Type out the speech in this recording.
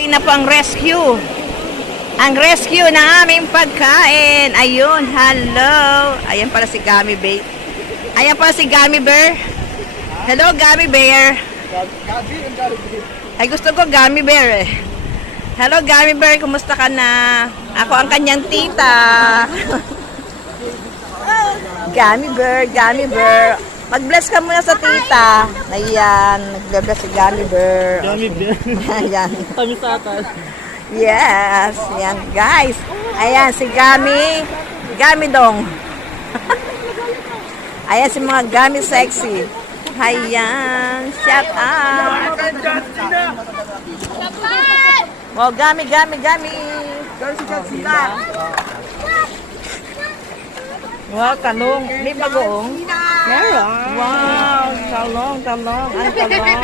Tingnan na po ang rescue. Ang rescue ng aming pagkain. Ayun, hello. Ayan pala si Gummy Bear. Ayan pala si Gummy Bear. Hello, Gummy Bear. Ay, gusto ko Gummy Bear eh. Hello, Gummy Bear. Kumusta ka na? Ako ang kanyang tita. Gummy Bear, Gummy Bear. Mag-bless ka muna sa tita. Ayan, nag-bless si Gummy Bear. Gummy Bear. Ayan. Kami sa atas. Yes, yan guys. Ayan si Gummy, Gummy Dong. Ayan si mga Gummy sexy. Ayan, shout out. Oh, Gummy, Gummy, Gummy. Wow, talong. May bagoong. Meron. Wow, talong, talong. Ang talong.